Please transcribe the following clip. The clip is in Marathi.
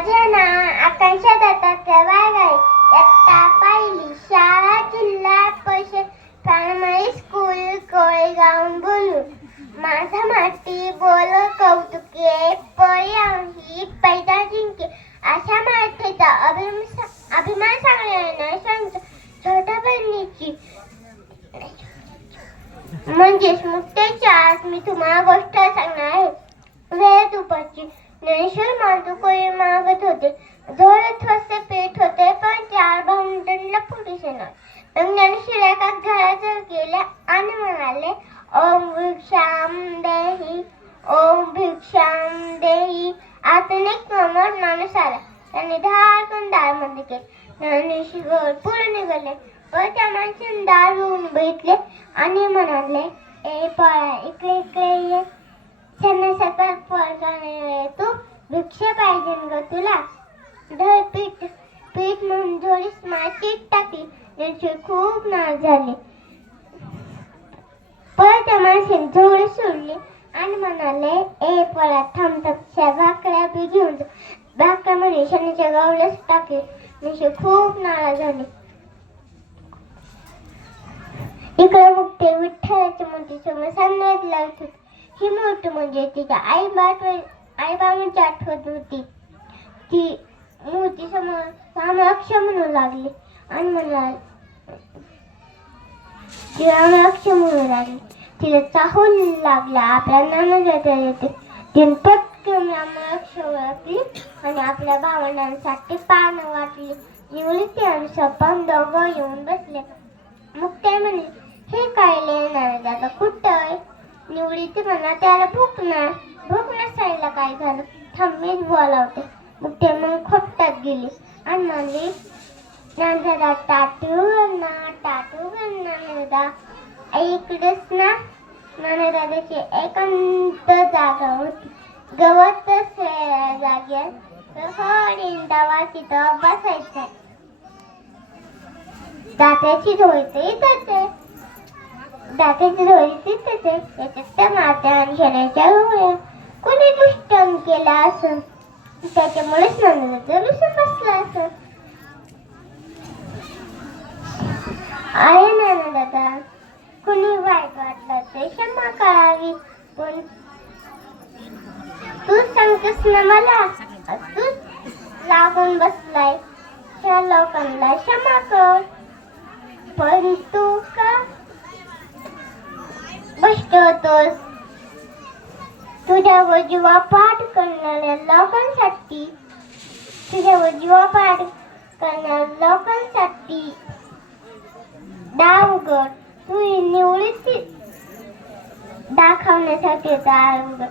माझे नाव आकांक्षा दत्तात्रय वाघाळे. इयत्ता पहिली, शाळा जिल्हा परिषद प्राथमिक स्कूल कोळेगाव बोलू. माझा माती बोल कौतुके पळी पैदा जिंके अशा मातेचा अभिमान सांगण्याने सांगतो. छोट्या बहिणीची म्हणजेच मुक्तेच्या आज मी तुम्हाला गोष्ट सांगणार आहे. वेळ दुपारची. ज्ञानेश्वर मालतू कोळी मागत होते. थोडे थोसे पेट होते पण 4 भावंडांना पुरेसे नव्हते. मग ज्ञानेश्वर एका घरात गेले आणि म्हणाले, ओम भिक्षाम देही, ओम भिक्षाम देही. आतून एक माणूस आला. त्याने धाडकन दारामध्ये गेले. ज्ञानेश्वर पुढे निघाले व त्या माणसाने दार उघडून बघितले आणि म्हणाले, ए बाळा, इकडे इकडे ये. सकाळ पडल्याने तू भिक्षा पाहिजे ग तुला. धर पीठ पीठ म्हणून थोडीच मातीत टाकली. त्यांचे खूप नाराज झाले. परत त्या माणसाने थोडी सोडली आणि म्हणाले, ए पळा, थांब भाकऱ्या बी घेऊन जा. भाकऱ्या म्हणे शनीच्या गावलाच टाकले. त्यांचे खूप नाराज झाले. इकडे मग ते विठ्ठलाच्या मूर्तीसमोर संगीत लावत होते. ही मूर्ती म्हणजे तिच्या आई बाबांची आठवत होती. ती मूर्ती समोर रामरक्ष म्हणू लागली आणि म्हणाली, तिला चाहूल लागला. आपल्या नाना जाता येते. तिने पटकन रामरक्ष ओळखली आणि आपल्या भावंडांसाठी पानं वाटली. निवडीचे आणि सपन दोघं येऊन बसले. मग ते म्हणे, हे काय लिहिणार दादा, कुठं? निवडीचे म्हणा, त्याला भूक नसायला काय झालं, थांब मीच बोलावते. मग ते मग खोपटात गेली आणि म्हणली, दादा टाटू नाना इकडेच ना. नाना दादाची एकांत जागा होती. गवतच जागेत हरिंदावा तिथं बसायचं. दात्याची झोळी तिथेच आहे. त्याच्यात त्या मात्या आणि शेणाच्या गोळ्या. कोणी दुष्टम केला असं, त्याच्यामुळेच नाना रुसून बसला असं. आहे नाना दादा, कुणी वाईट वाटलं ते क्षमा करावी. पण तू सांगतोस ना मला, तूच लागून बसलाय. त्या लोकांना क्षमा कर. पण तू का बसतोस? तुझ्यावर जीवा पाठ करणाऱ्या लोकांसाठी दार उघड. तू निवडीची दाखवण्यासाठी दार उघड.